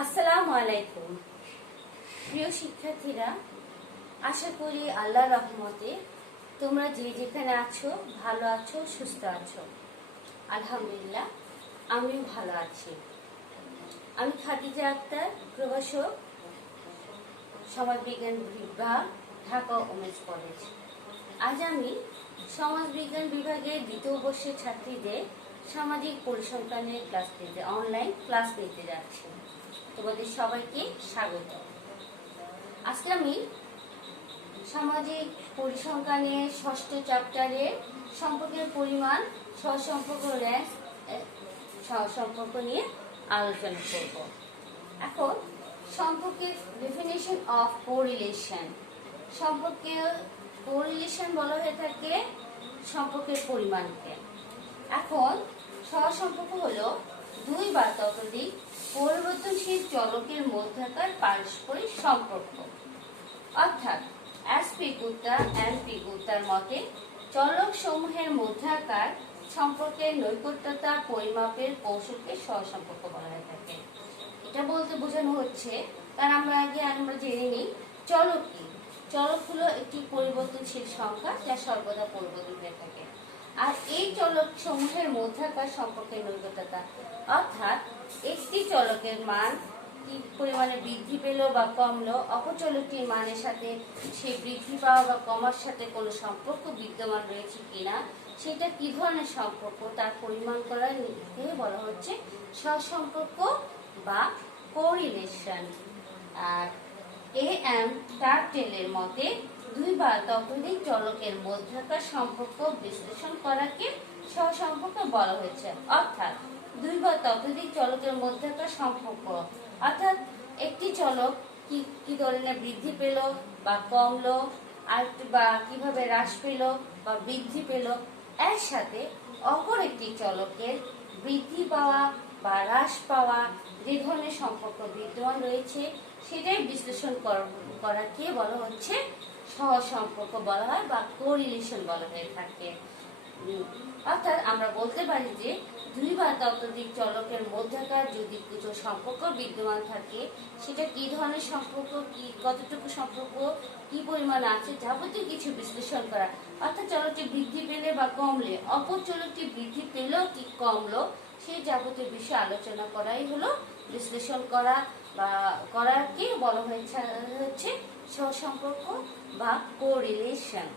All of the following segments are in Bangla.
আসসালামু আলাইকুম প্রিয় শিক্ষার্থীরা, আশা করি আল্লাহর রহমতে তোমরা যে যেখানে আছো ভালো আছো, সুস্থ আছো। আলহামদুলিল্লাহ, আমিও ভালো আছি। আমি খাদিজা আক্তার, প্রভাষক, সমাজবিজ্ঞান বিভাগ, ঢাকা ওমেন্স কলেজ। আজ আমি সমাজবিজ্ঞান বিভাগের দ্বিতীয় বর্ষের ছাত্রীদের সামাজিক পরিসংখ্যানের অনলাইন ক্লাস নিতে যাচ্ছি। তোমাদের সবাইকে স্বাগত। আজকে আমি সামাজিক পরিসংখ্যানের ষষ্ঠ চ্যাপ্টারের সম্পর্কের পরিমাণ, সহসম্পর্ক, র্যাঙ্ক সহসম্পর্ক নিয়ে আলোচনা করব। এখন সম্পর্কের ডেফিনেশন অফ কোরিলেশন। সম্পর্কের কোরিলেশন বলা হয়ে থাকে সম্পর্কের পরিমাণকে। এখন সহসম্পর্ক হলো দুই বা ততোধিক পরিবর্তনশীল চলকের মধ্যকার পারস্পরিক সম্পর্ক। অর্থাৎ এস.পি. গুপ্তা এম.পি. গুপ্তার মতে চলক সমূহের মধ্যকার সম্পর্কের নৈকট্যতা পরিমাপের কৌশলকে সহসম্পর্ক বলা হয়ে থাকে। এটা বলতে বোঝানো হচ্ছে, কারণ আমরা জেনে নিই চলক কি। চলক হলো একটি পরিবর্তনশীল সংখ্যা যা সর্বদা পরিবর্তন হয়ে থাকে। আর এই চলক সমূহের মধ্যকার সম্পর্কের নৈকট্যতা, অর্থাৎ একটি চলকের মান কি পরিমাণে বৃদ্ধি পেল বা কমলো, অপর চলকটির মানের সাথে সেই বৃদ্ধি পাওয়া বা কমার সাথে কোনো সম্পর্ক বিদ্যমান রয়েছে কিনা, সেটা কি ধরনের সম্পর্ক তার পরিমাণ করার নীতিকে বলা হচ্ছে সহসম্পর্ক বা কোরিলেশন। R AM. টার্টেলের মতে দুই বা ততোধিক চলকের মধ্যকার সম্পর্ক বিশ্লেষণ করাকে সহসম্পর্ক বলা হয়েছে। অর্থাৎ দুই বা ততোধিক চলকের মধ্যকার সম্পর্ক, অর্থাৎ একটি চলক কি ধরনের বৃদ্ধি পেল বা কমলো, আর বা কিভাবে হ্রাস পেল বা বৃদ্ধি পেল, এর সাথে অপর একটি চলকের বৃদ্ধি পাওয়া বা হ্রাস পাওয়া যে ধরনের সম্পর্ক বিদ্যমান রয়েছে সেটাই বিশ্লেষণ করাকে বলা হচ্ছে সহসম্পর্ক বলা হয় বা কোরিলেশন বলা হয়ে থাকে। অর্থাৎ আমরা বলতে পারি যে দুই বা ততোধিক চলকের মধ্যকার যদি কিছু সম্পর্ক বিদ্যমান থাকে, সেটা কি ধরনের সম্পর্ক, কি কতটুকু সম্পর্ক, কি পরিমাণ আছে, যাবতীয় কিছু বিশ্লেষণ করা। অর্থাৎ চলকটি বৃদ্ধি পেলে বা কমলে, অপর চলকটি বৃদ্ধি পেল কি কমলো, সেই যাবতীয় বিষয়ে আলোচনা করাই হলো বিশ্লেষণ করা বা করাকে বলা হচ্ছে সহসম্পর্ক বা কোরিলেশন।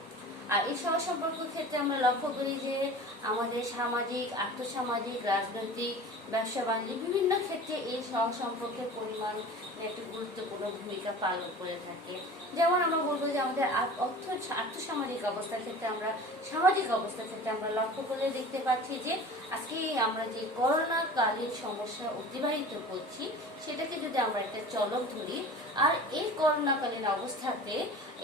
আর এই সহসম্পর্ক ক্ষেত্রে আমরা লক্ষ্য করি যে আমাদের সামাজিক, আর্থসামাজিক, রাজনৈতিক, ব্যবসা বাণিজ্য বিভিন্ন ক্ষেত্রে এই সহসম্পর্কের পরিমাণ একটি গুরুত্বপূর্ণ ভূমিকা পালন করে থাকে। যেমন আমরা বলবো যে আমাদের আর্থসামাজিক অবস্থার ক্ষেত্রে, আমরা সামাজিক অবস্থার ক্ষেত্রে আমরা লক্ষ্য করে দেখতে পাচ্ছি যে আজকে আমরা যে করোনাকালীন সমস্যা অতিবাহিত করছি, সেটাকে যদি আমরা একটা চলক ধরি, আর এই করোনাকালীন অবস্থাতে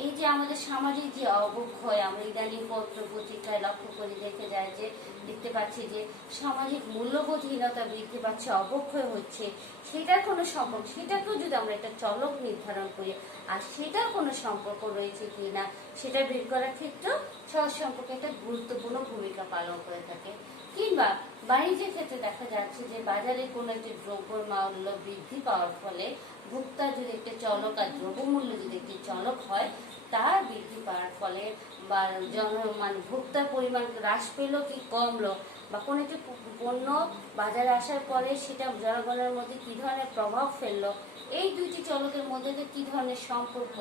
এই যে আমাদের সামাজিক যে অবক্ষয়, আমরা ইদানিং পত্র পত্রিকায় লক্ষ্য করে দেখতে পাচ্ছি যে সামাজিক মূল্যবোধহীনতা বৃদ্ধি পাচ্ছে, অবক্ষয় হচ্ছে, সেটার কোনো সম্পর্ক, সেটাকেও যদি আমরা একটা চলক নির্ধারণ করি আর সেটার কোনো সম্পর্ক রয়েছে কিনা সেটা বের করার ক্ষেত্রেও সহসম্পর্কে একটা গুরুত্বপূর্ণ ভূমিকা পালন করে থাকে। কিংবা বাণিজ্যের ক্ষেত্রে দেখা যাচ্ছে যে বাজারে কোনো একটি দ্রব্যের মূল্য বৃদ্ধি পাওয়ার ফলে ভোক্তা যদি একটি চলক আর দ্রব্যমূল্য যদি একটি চলক হয়, তার বৃদ্ধি পাওয়ার ফলে বা ভোক্তার পরিমাণ হ্রাস পেল কি কমলো, বা কোনো একটি পণ্য বাজারে আসার পরে সেটা জনগণের মধ্যে কি ধরনের প্রভাব ফেললো, এই দুইটি চলকের মধ্যে কি ধরনের সম্পর্ক,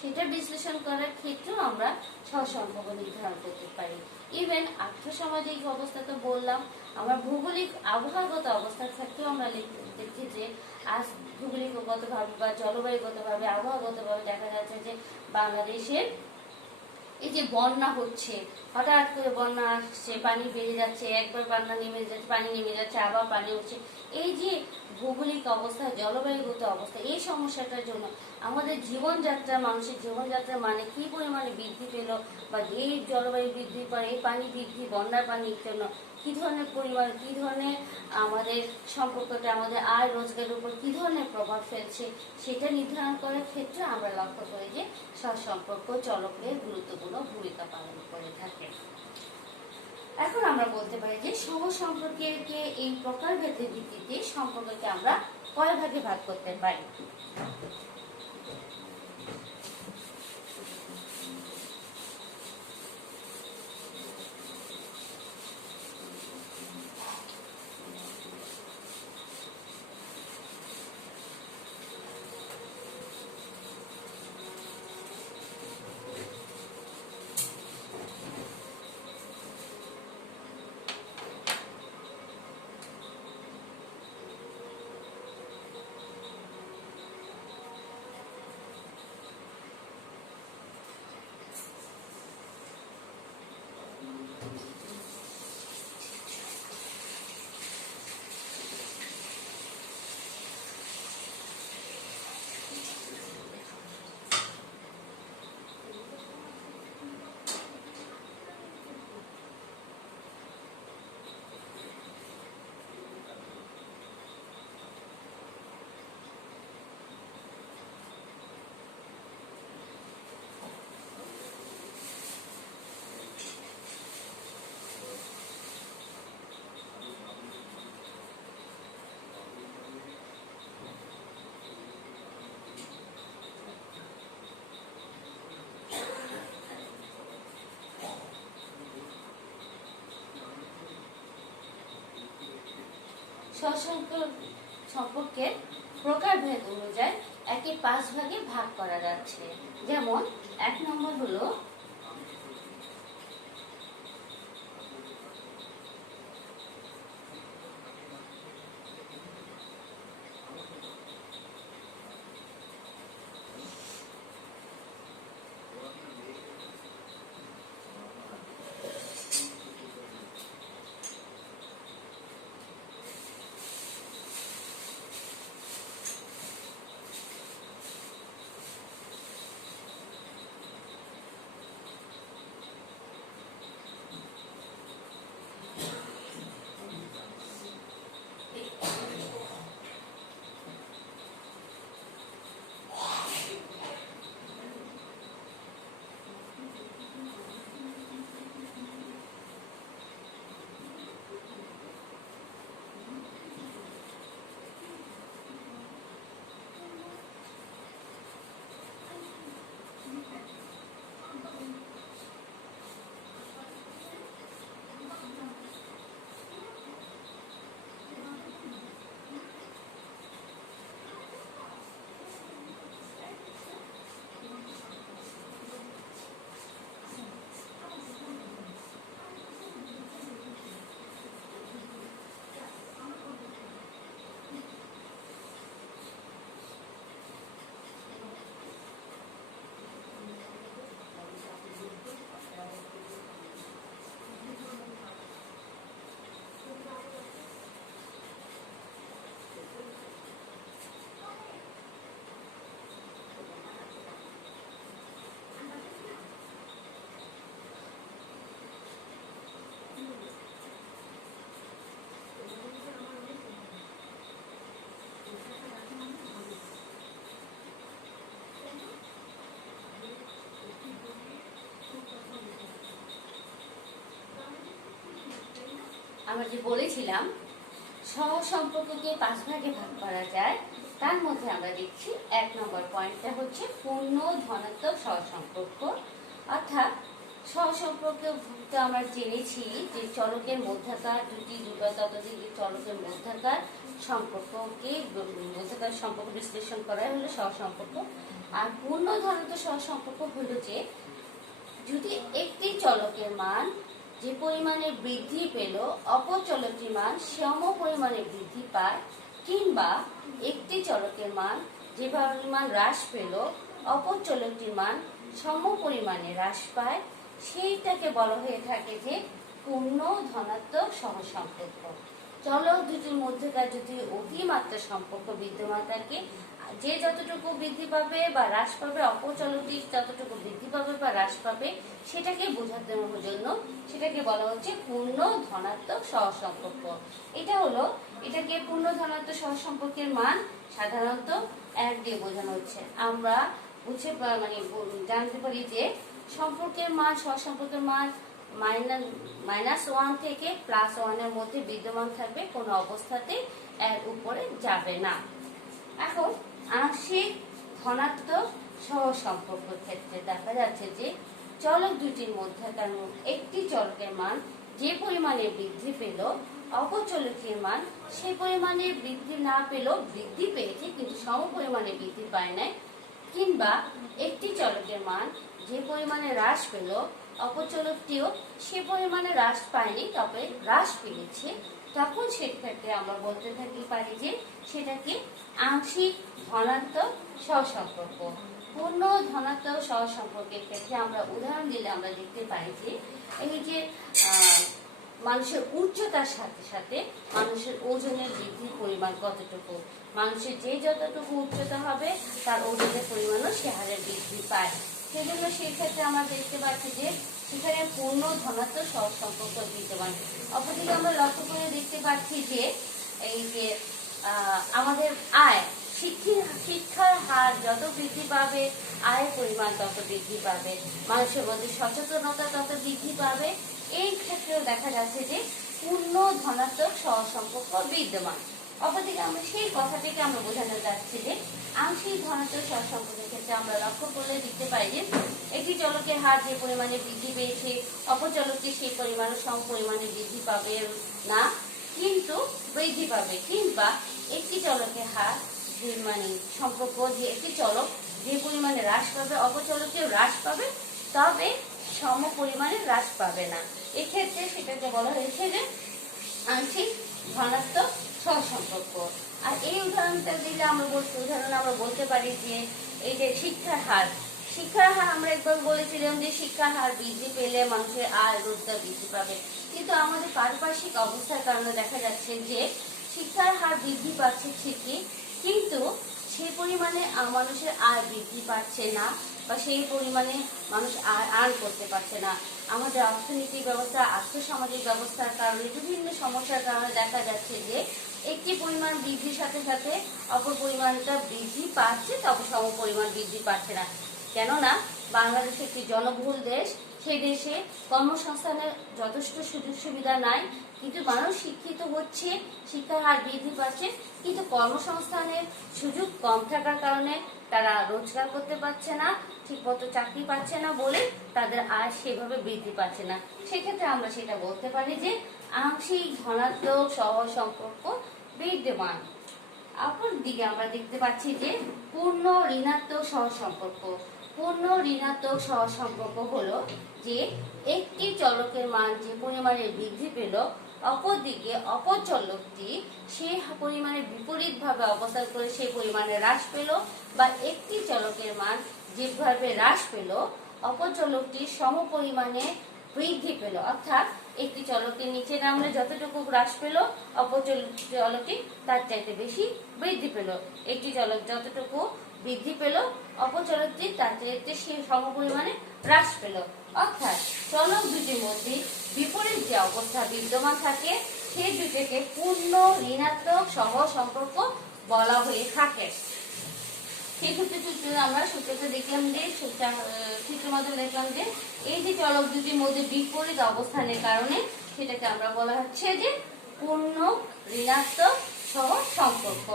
সেটা বিশ্লেষণ করার ক্ষেত্রেও আমরা সহসম্পর্ক নির্ধারণ করতে পারি। ইভেন আর্থসামাজিক অবস্থা তো বললাম, আমরা ভৌগোলিক আবহাওয়াগত অবস্থার ক্ষেত্রেও আমরা দেখি যে আজ ভৌগোলিকগতভাবে বা জলবায়ুগতভাবে, আবহাওয়াগতভাবে দেখা যাচ্ছে যে বাংলাদেশের এই যে বন্যা হচ্ছে, হঠাৎ করে বন্যা আসছে, পানি বেড়ে যাচ্ছে, একবার পানি নেমে যাচ্ছে, আবার পানি উঠছে। এই যে ভৌগোলিক অবস্থা, জলবায়ুগত অবস্থা, এই সমস্যাটার জন্য আমাদের মানুষের জীবনযাত্রার মানে কি পরিমাণে বৃদ্ধি পেল, বা এই জলবায়ু বৃদ্ধির পরে এই পানি বৃদ্ধি, বন্যার পানির জন্য কি ধরনের পরিমাণ, কি ধরনের আমাদের সম্পর্কটা, আমাদের আয় রোজগারের উপর কি ধরনের প্রভাব ফেলছে, সেটা নির্ধারণ করার ক্ষেত্রে আমরা লক্ষ্য করি যে সহসম্পর্ক চলকের গুরুত্বপূর্ণ ভূমিকা পালন করে থাকে। এখন আমরা বলতে পারি যে সহসম্পর্কের এই প্রকারভেদের ভিত্তিতে সম্পর্ককে আমরা কয় ভাগে ভাগ করতে পারি। সম্পর্কের প্রকারভেদ অনুযায়ী একে 5 ভাগে ভাগ করা যাচ্ছে। যেমন 1 নম্বর হলো আমরা যে বলেছিলাম সহসম্পর্ককে 5 ভাগে ভাগ করা যায়, তার মধ্যে আমরা দেখছি 1 নম্বর পয়েন্টটা হচ্ছে পূর্ণ ধনাত্মক সহসম্পর্ক। অর্থাৎ সহসম্পর্ক ভুক্ত আমরা জেনেছি যে চলকের মধ্যাকার দুটি বা ততোধিক চলকের মধ্যাকার সম্পর্ক বিশ্লেষণ করা হলো সহসম্পর্ক। আর পূর্ণ ধনাত্মক সহসম্পর্ক হলো যে যদি একটি চলকের মান যে পরিমাণে বৃদ্ধি পেল অপর চলকটির মান সম পরিমাণে বৃদ্ধি পায়, কিংবা একটি চলকের মান যে পরিমাণ হ্রাস পেল অপর চলকটির মান সম পরিমাণে হ্রাস পায়, সেইটাকে বলা হয়ে থাকে যে পূর্ণ ধনাত্মক সহসম্পর্ক। চলক দুটির মধ্যকার যদি অতিমাত্রা সম্পর্ক বিদ্যমান থাকে, যে যতটুকু বৃদ্ধি পাবে বা হ্রাস পাবে, অপর চলকটি যতটুকু বৃদ্ধি পাবে বা হ্রাস পাবে, সেটাকে বোঝানোর জন্য সেটাকে বলা হচ্ছে পূর্ণ ধনাত্মক সহসম্পর্ক। এটাকে পূর্ণ ধনাত্মক সহসম্পর্কের মান সাধারণত 1 দিয়ে বোঝানো হচ্ছে। আমরা জানতে পারি যে সম্পর্কের মান সহসম্পর্কের মান -1 থেকে +1 এর মধ্যে বিদ্যমান থাকবে, কোনো অবস্থাতে এর উপরে যাবে না। এখন আংশিক ধনাত্মক সহসম্পর্কের ক্ষেত্রে দেখা যাচ্ছে যে চলক দুটির মধ্যকার একটি চলকের মান যে পরিমাণে বৃদ্ধি পেল, অপর চলকের মান সেই পরিমাণে বৃদ্ধি না পেলেও বৃদ্ধি পেয়েছে কিন্তু সম পরিমাণে বৃদ্ধি পায় নাই, কিংবা একটি চলকের মান যে পরিমাণে হ্রাস পেল, অপর চলকটিও সে পরিমাণে হ্রাস পায়নি তবে হ্রাস পেয়েছে, তখন সেক্ষেত্রে আমরা বলতে পারি যে সেটাকে আংশিক ধনাত্মক সহসম্পর্ক। পূর্ণ ধনাত্মক সহসম্পর্কের ক্ষেত্রে আমরা উদাহরণ দিলে আমরা দেখতে পাই যে এই যে মানুষের উচ্চতার সাথে সাথে মানুষের ওজনের বৃদ্ধির পরিমাণ কতটুকু, মানুষের যে যতটুকু উচ্চতা হবে তার ওজনের পরিমাণও সে হারে বৃদ্ধি পায়। সেজন্য সেই ক্ষেত্রে আমরা দেখতে পাচ্ছি যে সেখানে পূর্ণ ধনাত্মক সহসম্পর্ক বিদ্যমান। অপরদিকে আমরা লক্ষ্য করে দেখতে পাচ্ছি যে এই যে আমাদের আয়, শিক্ষার হার যত বৃদ্ধি পাবে আয়ের পরিমাণ তত বৃদ্ধি পাবে, মানুষের মধ্যে সচেতনতা তত বৃদ্ধি পাবে। এই ক্ষেত্রেও দেখা যাচ্ছে যে পূর্ণ ধনাত্মক সহসম্পর্ক বিদ্যমান। অপরদিকে আমরা সেই কথাটিকে আমরা বোঝানো যাচ্ছে যে আংশিক ধনাত্মক সহসম্পর্কের ক্ষেত্রে আমরা লক্ষ্য করলে দেখতে পাই যে একটি চলকের হার যে পরিমাণে বৃদ্ধি পেয়েছে, অপর চলকটি সেই পরিমাণে সম পরিমাণে বৃদ্ধি পাবে না কিন্তু বৃদ্ধি পাবে, কিংবা একটি চলকের হার মানে সম্পর্ক যে একটি চলক যে পরিমাণে হ্রাস পাবে অপর চলকেও হ্রাস পাবে তবে সম পরিমাণে হ্রাস পাবে না। এক্ষেত্রে সেটাকে বলা হয়েছে যে আংশিক ধনাত্মক সহসম্পর্ক। আর এই উদাহরণটা দিলে আমরা বলতে পারি যে এই যে শিক্ষার হার আমরা একবার বলেছিলাম যে শিক্ষার হার বৃদ্ধি পেলে মানুষের আয় রোজগার বৃদ্ধি পাবে, কিন্তু আমাদের পারিপার্শ্বিক অবস্থার কারণে দেখা যাচ্ছে যে শিক্ষার হার বৃদ্ধি পাচ্ছে ঠিকই কিন্তু সেই পরিমাণে মানুষের আয় বৃদ্ধি পাচ্ছে না বা সেই পরিমাণে মানুষ আর্ন করতে পারছে না। আমাদের অর্থনৈতিক ব্যবস্থা, আর্থসামাজিক ব্যবস্থার কারণে বিভিন্ন সমস্যার কারণে দেখা যাচ্ছে যে একটি পরিমাণ বৃদ্ধির সাথে সাথে অপর পরিমাণটা বৃদ্ধি পাচ্ছে তবে সম পরিমাণ বৃদ্ধি পাচ্ছে না। কেননা বাংলাদেশ একটি জনবহুল দেশ, সেই দেশে কর্মসংস্থানের যথেষ্ট সুযোগ সুবিধা নাই, কিন্তু মানুষ শিক্ষিত হচ্ছে, শিক্ষার হার বৃদ্ধি পাচ্ছে, কিন্তু কর্মসংস্থানের সুযোগ কম থাকার কারণে তারা রোজগার করতে পারছে না, ঠিকমতো চাকরি পাচ্ছে না বলে তাদের আয় সেভাবে বৃদ্ধি পাচ্ছে না। সেক্ষেত্রে আমরা সেটা বলতে পারি যে আংশিক ধনাত্মক সহসম্পর্ক বিদ্যমান। অপর দিকে আমরা দেখতে পাচ্ছি যে পূর্ণ ঋণাত্মক সহসম্পর্ক। পূর্ণ ঋণাত্মক সহসম্পর্ক হলো যে একটি চলকের মান যে পরিমাণে বৃদ্ধি পেল অপরদিকে অপর চলকটি সেই পরিমাণে বিপরীতভাবে অবস্থান করে সেই পরিমাণে হ্রাস পেল, বা একটি চলকের মান যেভাবে হ্রাস পেল অপর চলকটি সম পরিমাণে বৃদ্ধি পেল, অর্থাৎ একটি চলকের নিচে নামলে যতটুকু হ্রাস পেল অপর চলকটি তার চাইতে বেশি বৃদ্ধি পেল, একটি চলক যতটুকু বৃদ্ধি পেল অপর চলকটি তার চাইতে সে সম পরিমাণে হ্রাস পেল। অর্থাৎ চলক দুটির মধ্যে বিপরীত যে অবস্থা বিদ্যমান থাকে সেই দুটিকে পূর্ণ ঋণাত্মক সহসম্পর্ক বলা হয়ে থাকে। সেই সূত্রে আমরা সূত্রটা দেখলাম যে চিত্রের মধ্যে দেখলাম যে এই যে চলক দুটির মধ্যে বিপরীত অবস্থানের কারণে সেটাকে আমরা বলা হচ্ছে যে পূর্ণ ঋণাত্মক সহসম্পর্ক।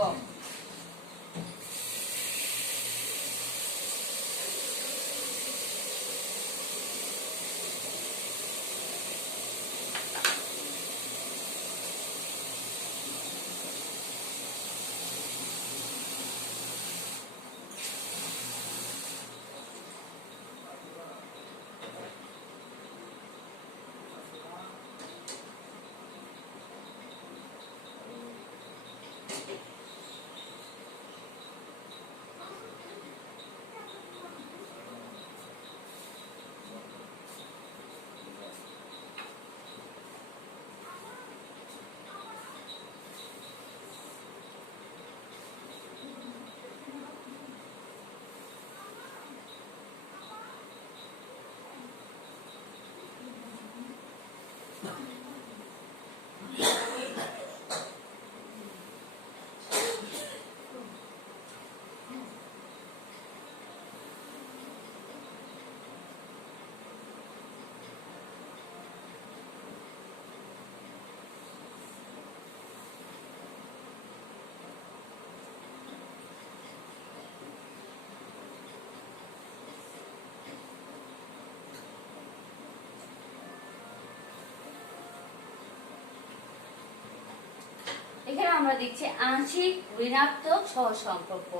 আমরা দেখছি আংশিক ঋণাত্মক সহসম্পর্ক।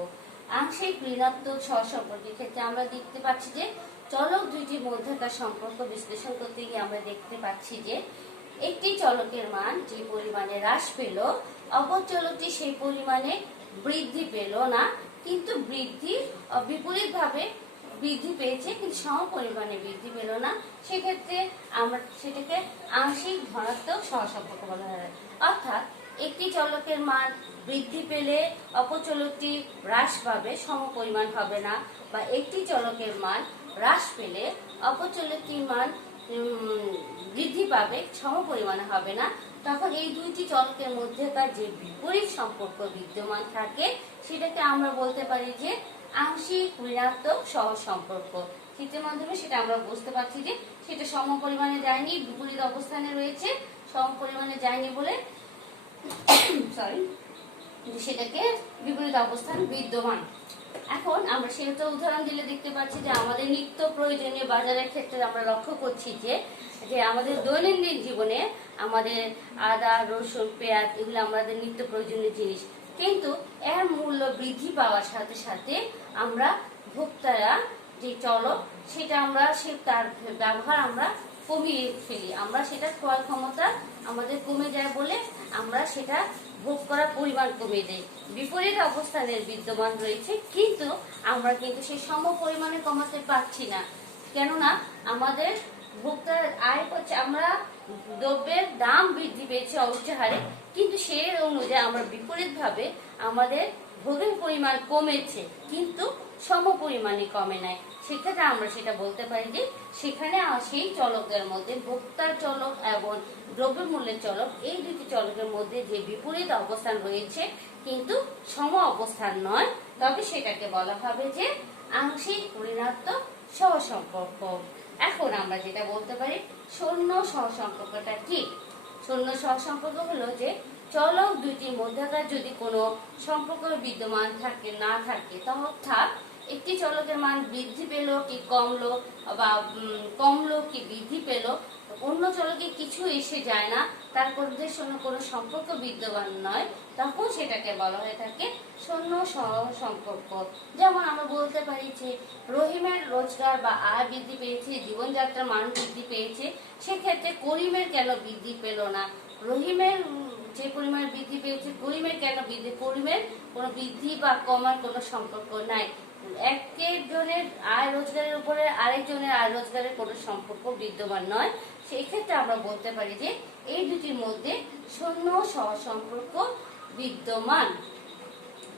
আংশিক ঋণাত্মক সহসম্পর্কের ক্ষেত্রে আমরা দেখতে পাচ্ছি যে চলক দুইটির মধ্যকার সম্পর্ক বিশ্লেষণ করতে গিয়ে আমরা দেখতে পাচ্ছি যে একটি চলকের মান যে পরিমাণে হ্রাস পেল, অপর চলকটি সেই পরিমাণে বৃদ্ধি পেল না, কিন্তু বিপরীতভাবে বৃদ্ধি পেয়েছে কিন্তু সম পরিমাণে বৃদ্ধি পেল না। সেক্ষেত্রে আমরা সেটাকে আংশিক ধনাত্মক সহসম্পর্ক বলা হয়। অর্থাৎ একটি চলকের মান বৃদ্ধি পেলে অপর চলকটি হ্রাস পাবে, সম পরিমাণ হবে না, বা একটি চলকের মান হ্রাস পেলে অপর চলকটির মান বৃদ্ধি পাবে, সম পরিমাণে হবে না। তখন এই দুইটি চলকের মধ্যেকার যে বিপরীত সম্পর্ক বিদ্যমান থাকে সেটাকে আমরা বলতে পারি যে আংশিক ঋণাত্মক সহসম্পর্ক। চিত্রের মাধ্যমে সেটা আমরা বুঝতে পারছি যে সেটা সম পরিমাণে যায়নি, বিপরীত অবস্থানে রয়েছে, সম পরিমাণে যায়নি বলে সেটাকে বিপরীত অবস্থান বিদ্যমান। এখন আমরা সেটা উদাহরণ দিলে দেখতে পাচ্ছি যে আমাদের নিত্য প্রয়োজনীয় বাজারের ক্ষেত্রে আমরা লক্ষ্য করছি যে আমাদের দৈনন্দিন জীবনে আমাদের আদা, রসুন, পেঁয়াজ এগুলো আমাদের নিত্য প্রয়োজনীয় জিনিস, কিন্তু এর মূল্য বৃদ্ধি পাওয়ার সাথে সাথে আমরা ভোক্তারা যে চলক সেটা আমরা তার ব্যবহার আমরা কমিয়ে ফেলি, আমরা সেটা ক্রয় ক্ষমতা আমাদের কমে যায় বলে আমরা সেটা ভোগ করার পরিমাণ কমে দেয়। বিপরীত অবস্থানের বিদ্যমান রয়েছে, কিন্তু আমরা কিন্তু সেই সম পরিমাণে কমাতে পারছি না। কেননা আমাদের ভোক্তার আয় করছে, আমরা দ্রব্যের দাম বৃদ্ধি পেয়েছে উচ্চ হারে, কিন্তু সেই অনুযায়ী আমরা বিপরীতভাবে আমাদের ভোগের পরিমাণ কমেছে কিন্তু সম পরিমাণে কমে নাই। সেক্ষেত্রে আমরা সেটা বলতে পারি যে সেখানে সেই চলকের মধ্যে ভোক্তার চলক এবং দ্রব্য মূল্যের চলক এই দুটি চলকের মধ্যে যে বিপরীত অবস্থান রয়েছে কিন্তু সম অবস্থান নয়, তবে সেটাকে বলা হবে যে আংশিক ঋণাত্মক সহসম্পর্ক। এখন আমরা যেটা বলতে পারি শূন্য সহসম্পর্কটা কি? শূন্য সহসম্পর্ক হলো যে চলক দুইটির মধ্যকার যদি কোনো সম্পর্ক বিদ্যমান না থাকে, অর্থাৎ একটি চলকের মান বৃদ্ধি পেল কি কমলো, বা কমলো কি বৃদ্ধি পেল, অন্য চলকে কিছু এসে যায় না, তার মধ্যে কোনো সম্পর্ক বিদ্যমান নয়, তখন সেটাকে বলা হয়ে থাকে শূন্য সহসম্পর্ক। যেমন আমরা বলতে পারি যে রহিমের রোজগার বা আয় বৃদ্ধি পেয়েছে, জীবনযাত্রার মান বৃদ্ধি পেয়েছে, সেক্ষেত্রে করিমের কেন বৃদ্ধি পেল না? রহিমের যে পরিমাণ বৃদ্ধি পেয়েছে করিমের কেন বৃদ্ধি? করিমের কোনো বৃদ্ধি বা কমার কোনো সম্পর্ক নাই। একজনের আয় রোজগারের উপরে আরেকজনের আয় রোজগারের কোনো সম্পর্ক বিদ্যমান নয়। সেই ক্ষেত্রে আমরা বলতে পারি যে এই দুটির মধ্যে শূন্য সহসম্পর্ক বিদ্যমান।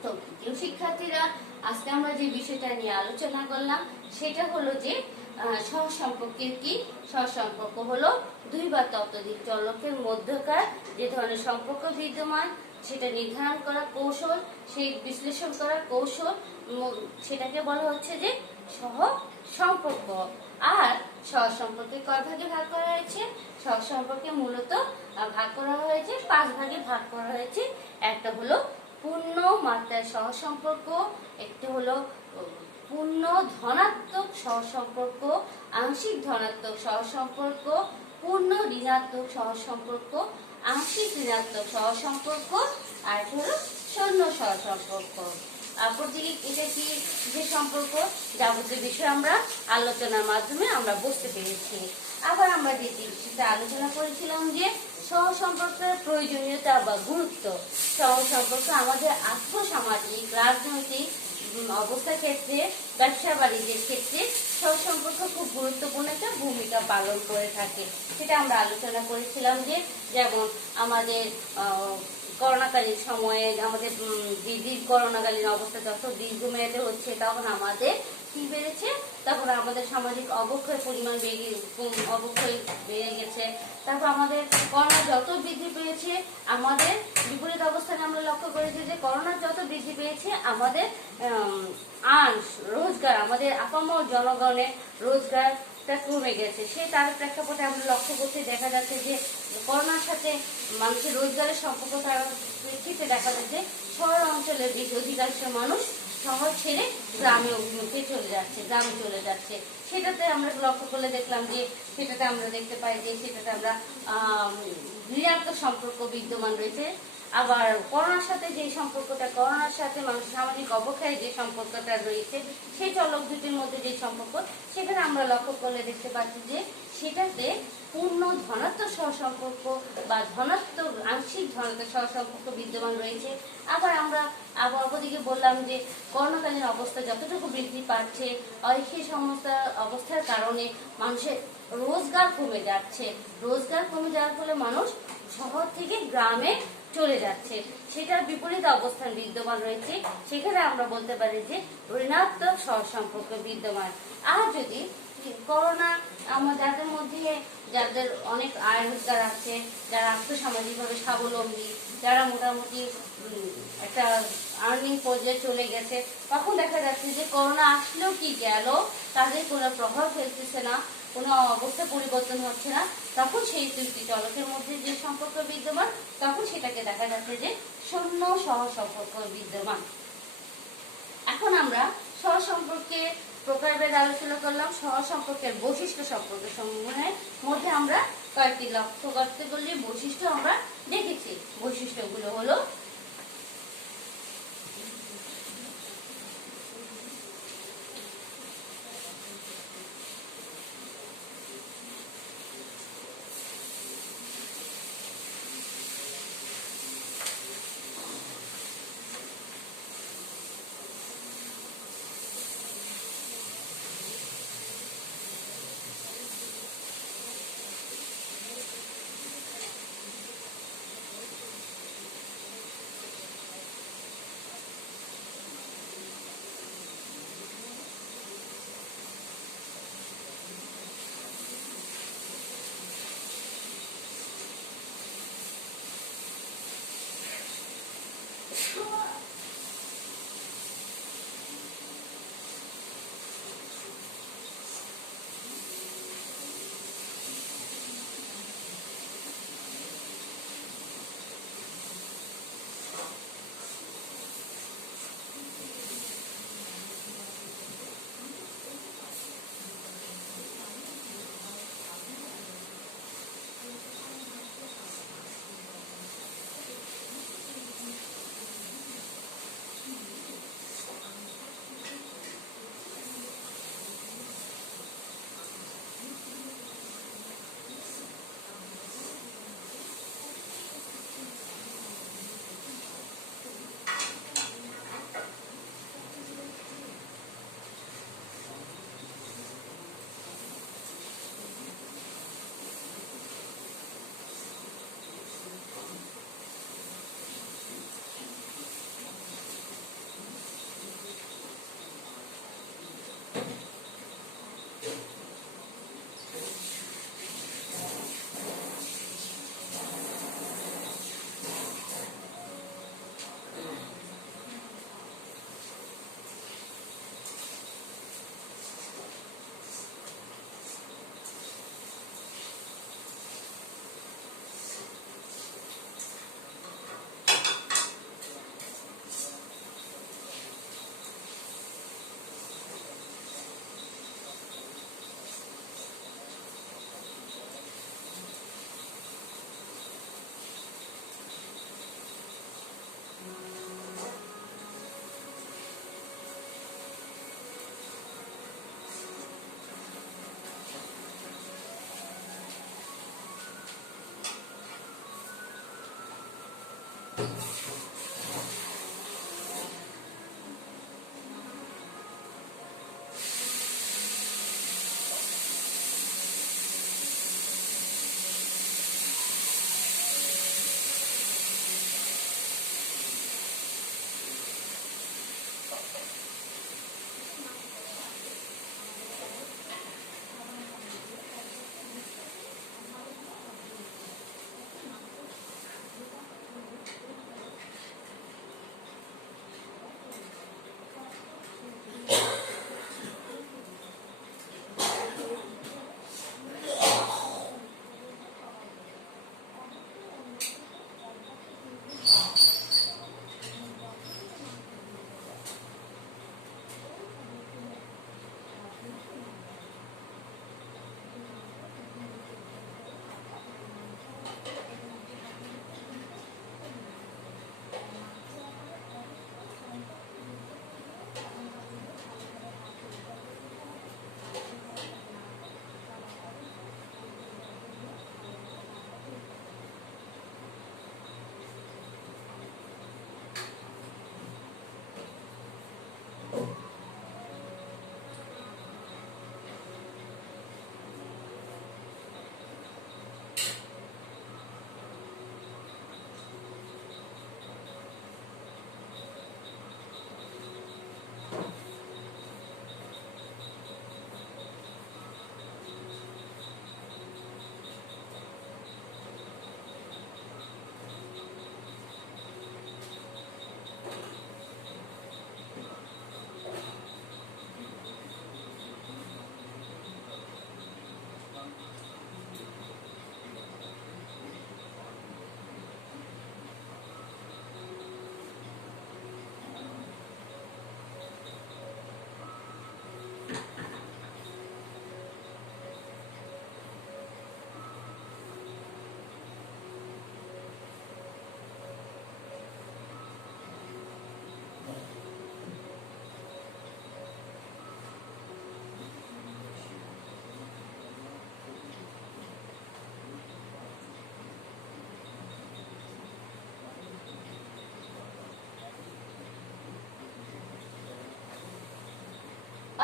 তো প্রিয় শিক্ষার্থীরা, আজকে আমরা যে বিষয়টা নিয়ে আলোচনা করলাম সেটা হলো যে সহসম্পর্কের কি? সহসম্পর্ক হলো দুই বা ততোধিক চলকের মধ্যকার যে ধরনের সম্পর্ক বিদ্যমান সেটা নির্ধারণ করা কৌশল, সেই বিশ্লেষণ করা কৌশল, সেটাকে বলা হচ্ছে যে সহসম্পর্ক। আর সহসম্পর্কে কয় ভাগে ভাগ করা হয়েছে? সহসম্পর্কে মূলত ভাগ করা হয়েছে 5 ভাগে ভাগ করা হয়েছে। একটা হলো পূর্ণ মাত্রার সহসম্পর্ক, একটি হলো পূর্ণ ধনাত্মক সহসম্পর্ক, আংশিক ধনাত্মক সহসম্পর্ক, পূর্ণ ঋণাত্মক সহসম্পর্ক, আংশিক ঋণাত্মক সহসম্পর্ক, আর হলো শূন্য সহসম্পর্ক। অপরদিকে এটা কি যে সম্পর্ক, যাবতীয় বিষয় আমরা আলোচনার মাধ্যমে আমরা বুঝতে পেরেছি। আবার আমরা যে বিষয়টা আলোচনা করেছিলাম যে সহসম্পর্কের প্রয়োজনীয়তা বা গুরুত্ব। সহসম্পর্ক আমাদের আর্থসামাজিক, রাজনৈতিক অবস্থার ক্ষেত্রে, ব্যবসা বাণিজ্যের ক্ষেত্রে সহসম্পর্ক খুব গুরুত্বপূর্ণ একটা ভূমিকা পালন করে থাকে। সেটা আমরা আলোচনা করেছিলাম যে যেমন আমাদের করোনাকালীন সময়ে আমাদের করোনাকালীন অবস্থা যত দীর্ঘমেয়াদে হচ্ছে তখন আমাদের কি বেড়েছে, তখন আমাদের সামাজিক অবক্ষয়ের পরিমাণ অবক্ষয় বেড়ে গেছে। তারপর আমাদের করোনা যত বৃদ্ধি পেয়েছে, আমাদের বিপরীত অবস্থানে আমরা লক্ষ্য করেছি যে করোনা যত বৃদ্ধি পেয়েছে আমাদের রোজগার, আমাদের আপামর জনগণের রোজগারটা কমে গেছে। তার প্রেক্ষাপটে আমরা লক্ষ্য করতে দেখা যাচ্ছে যে করোনার সাথে মানুষের রোজগারের সম্পর্ক তার প্রেক্ষিতে দেখা যাচ্ছে শহর অঞ্চলের অধিকাংশ মানুষ শহর ছেড়ে গ্রামে অভিমুখে গ্রামে চলে যাচ্ছে। সেটাতে আমরা লক্ষ্য করলে দেখলাম যে সেটাতে আমরা দেখতে পাই যে সেটাতে আমরা ঋণাত্মক সম্পর্ক বিদ্যমান রয়েছে। আবার করোনার সাথে যে সম্পর্কটা, করোনার সাথে মানুষের সামাজিক অবক্ষয়ের যে সম্পর্কটা রয়েছে, সেই চলক দুটির মধ্যে যে সম্পর্ক, সেখানে আমরা লক্ষ্য করলে দেখতে পাচ্ছি যে সেটাতে পূর্ণ ধনাত্মক সহসম্পর্ক বা ধনাত্মক আংশিক ধনাত্মক সহসম্পর্ক বিদ্যমান রয়েছে। আবার আমরা অপরদিকে বললাম যে করোনাকালীন অবস্থা যতটুকু বৃদ্ধি পাচ্ছে, সেই সমস্ত অবস্থার কারণে মানুষের রোজগার কমে যাচ্ছে। রোজগার কমে যাওয়ার ফলে মানুষ শহর থেকে গ্রামে চলে যাচ্ছে, সেটার বিপরীত অবস্থান বিদ্যমান রয়েছে। সেখানে আমরা বলতে পারি যে ঋণাত্মক সহসম্পর্ক বিদ্যমান। আর যদি করোনা যাদের মধ্যে, যাদের অনেক আয় রোজগার আছে, যারা আর্থসামাজিকভাবে স্বাবলম্বী, যারা মোটামুটি একটা আর্নিং পর্যায়ে চলে গেছে, তখন দেখা যাচ্ছে যে করোনা আসলেও কি গেল, তাদের কোনো প্রভাব ফেলতেছে না, কোনো অবস্থা পরিবর্তন হচ্ছে না। তখন সেই দুটি চলকের মধ্যে যে সম্পর্ক বিদ্যমান, তখন সেটাকে দেখা যাচ্ছে যে শূন্য সহসম্পর্ক বিদ্যমান। এখন আমরা সহসম্পর্কে প্রকারভেদ আলোচনা করলাম। সহসম্পর্কের বৈশিষ্ট্য সম্পর্ক সমূহের মধ্যে আমরা কয়েকটি লক্ষ্য করতে গেলে বৈশিষ্ট্য আমরা দেখেছি। বৈশিষ্ট্যগুলো হলো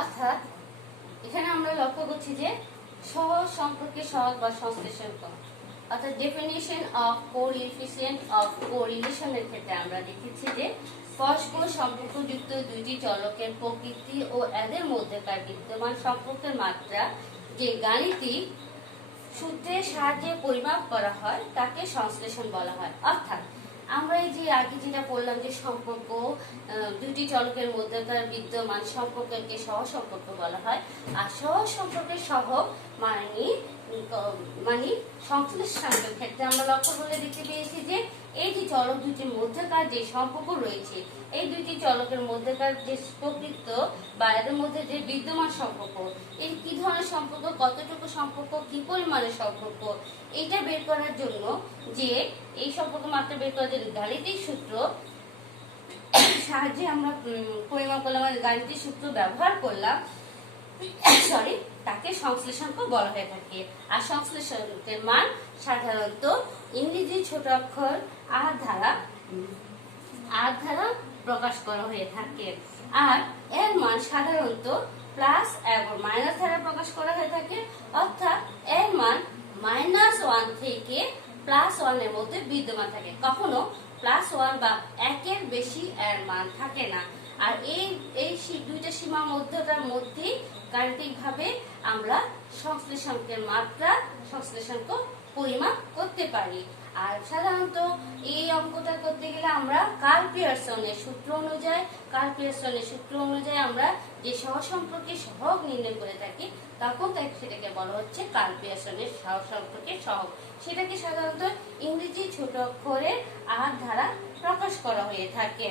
অর্থাৎ এখানে আমরা লক্ষ্য করছি যে সহজ সম্পর্কে সহজ বা সংশ্লেষণ করা, অর্থাৎ ডেফিনিশন অফ কোএফিসিয়েন্ট অফ কোরিলেশনের ক্ষেত্রে আমরা দেখেছি যে পরস্পর সম্পর্কযুক্ত দুইটি চলকের প্রকৃতি ও এদের মধ্যেকার বিদ্যমান সম্পর্কের মাত্রা যে গাণিতিক সূত্রের সাহায্যে পরিমাপ করা হয় তাকে সংশ্লেষণ বলা হয়। অর্থাৎ আমরা এই যে আগে যেটা বললাম যে সম্পর্ক দুটি চলকের মধ্যেকার বিদ্যমান সম্পর্ককে সহগ সম্পর্ক বলা হয়, আর সহগ সম্পর্কের সহগ মানে সংশ্লেষণের ক্ষেত্রে আমরা লক্ষ্য করে দেখতে পেয়েছি যে এই যে চলক দুটির মধ্যেকার যে সম্পর্ক রয়েছে, এই দুইটি চলকের মধ্যেকার যে প্রকৃত বা এদের মধ্যে যে বিদ্যমান সম্পর্ক, এই কি ধরনের সম্পর্ক, কতটুকু সম্পর্ক, কি পরিমাণের সম্পর্ক, এটা বের করার জন্য যে এই সম্পর্ক মাত্রা বের করার জন্য গাণিতিক সূত্র সাহায্যে আমরা পরিমাপ করলাম, গাণিতিক সূত্র ব্যবহার করলাম, তাকে সংশ্লেষাঙ্ক বলা হয়ে থাকে। আর সংশ্লেষাঙ্কের মান সাধারণত ইংরেজি ছোট অক্ষর আর দ্বারা প্রকাশ করা হয়ে থাকে, আর এর মান সাধারণত প্লাস এবং মাইনাস দ্বারা প্রকাশ করা হয়ে থাকে। অর্থাৎ এর মান -1 থেকে +1 এর মধ্যে বিদ্যমান থাকে, কখনো +1 বা 1 এর বেশি এর মান থাকে না। আর এই দুইটা সীমার মধ্যে গাণিতিক ভাবে আমরা সংশ্লেষাঙ্কের মাত্রা সংশ্লেষাঙ্ক পরিমাপ করতে পারি। আর সাধারণত এই অঙ্কটা করতে গেলে আমরা কার্ল পিয়ারসনের সূত্র অনুযায়ী আমরা যে সহগ সম্পর্কে সহগ নির্ণয় করে থাকি, তখন সেটাকে বলা হচ্ছে কার্ল পিয়ারসনের সহগ সম্পর্কে সহগ। সেটাকে সাধারণত ইংরেজি ছোট অক্ষরের আর দ্বারা প্রকাশ করা হয়ে থাকে।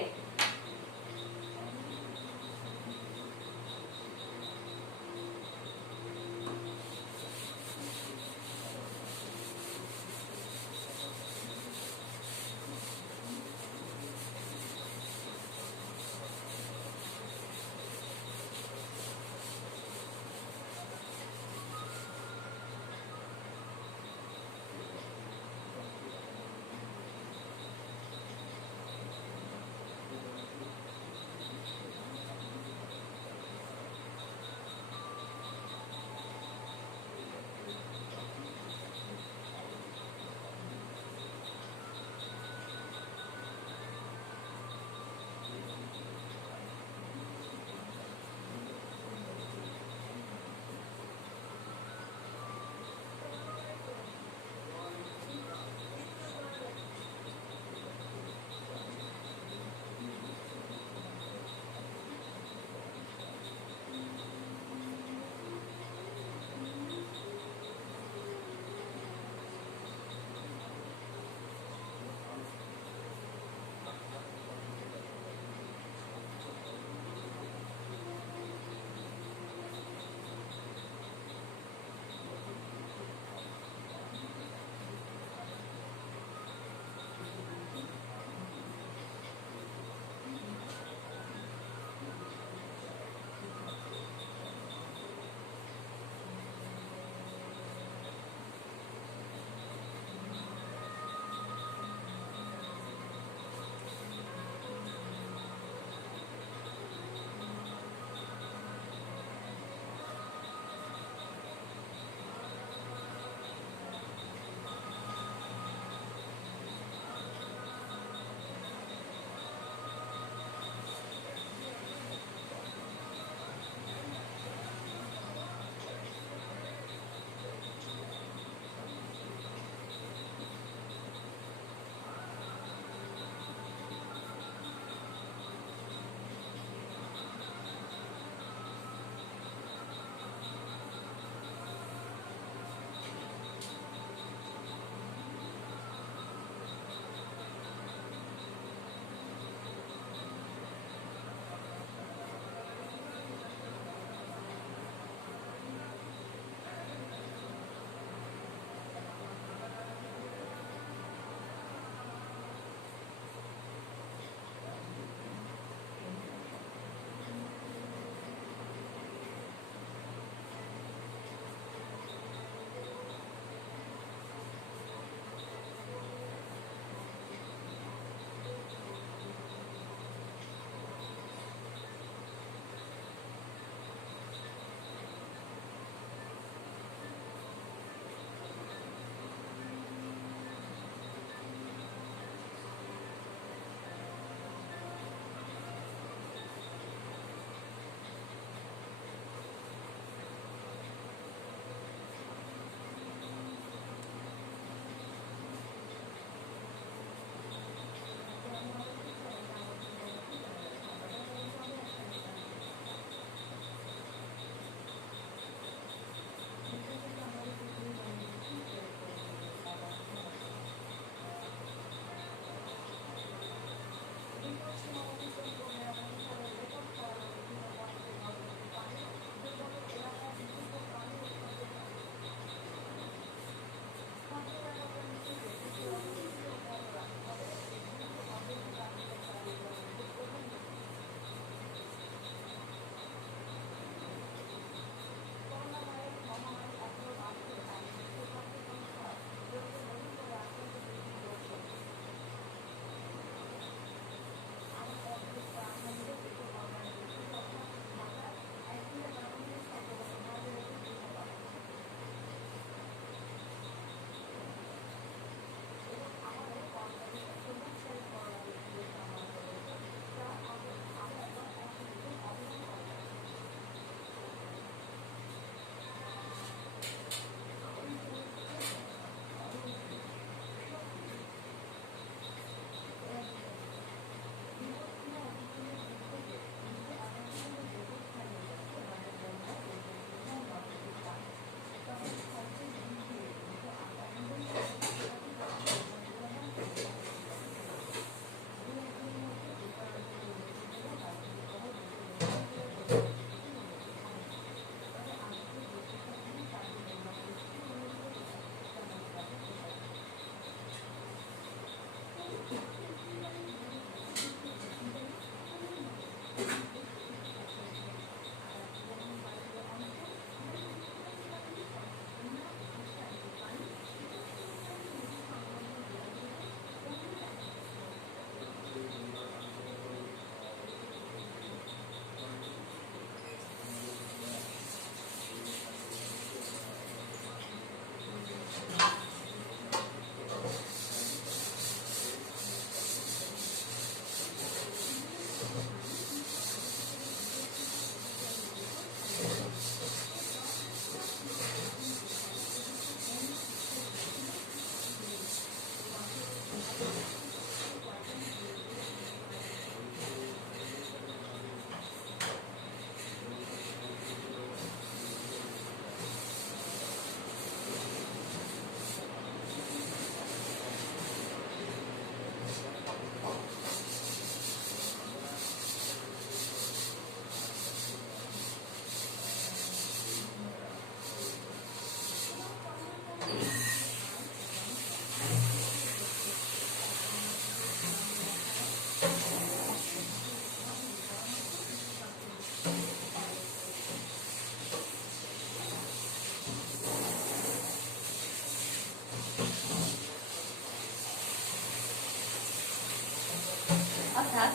অর্থাৎ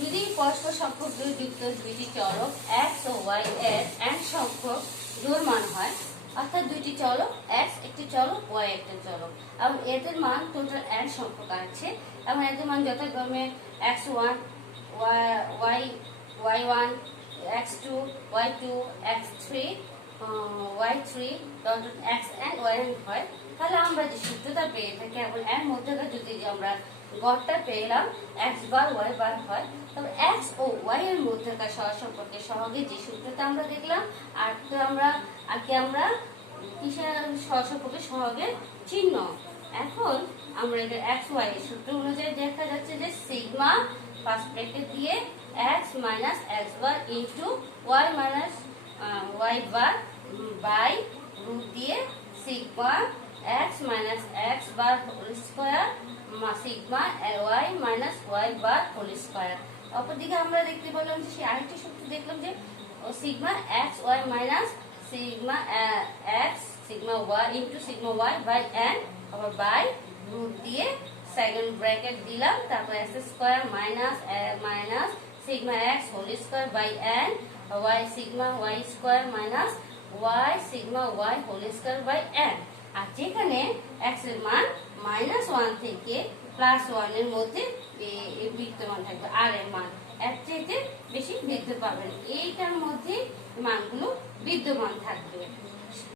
যদি পরস্পর সংখ্যক যুক্ত দুইটি চলক x ও y এর n সংখ্যক জোড় মান হয়, অর্থাৎ দুইটি চলক x একটি চলক y একটা চলক, এবং এদের মান টোটাল n সংখ্যক আছে এবং এদের মান যথাক্রমে x1 y1 x2 y2 x3 y3 xn yn হয়, তাহলে আমরা যে সূত্রটা পেয়ে থাকি এবং এর মধ্যে যদি আমরা গড়টা পেলাম x বার y বার হয়, তবে x ও y এর মধ্যকার সহসম্পর্কে সহগে যে সূত্রটা আমরা দেখলাম আর আমরা কিসের সহসম্পর্কে সহগে চিহ্ন। এখন আমরা এটা x y এর সূত্র অনুযায়ী দেখা যাচ্ছে যে সিগমা ফার্স্ট ব্র্যাকেট দিয়ে x minus x bar into y minus y bar by root দিয়ে sigma x minus x bar whole square sigma y minus y bar whole square. অপরদিকে আমরা দেখতে পেলাম যে সেই আরেকটি সূত্র দেখলাম যে sigma x y minus sigma x sigma y into sigma y by n আবার বাই রুট দিয়ে সেকেন্ড ব্র্যাকেট দিলাম, তারপর x square minus minus sigma x whole square by n y sigma y square minus y sigma y whole square by n। আর যেখানে x এর মান -1 থেকে +1 এর মধ্যে বিদ্যমান থাকবে, আর এর মান এর চাইতে বেশি দেখতে পাবেন, এইটার মধ্যে মানগুলো বিদ্যমান থাকবে।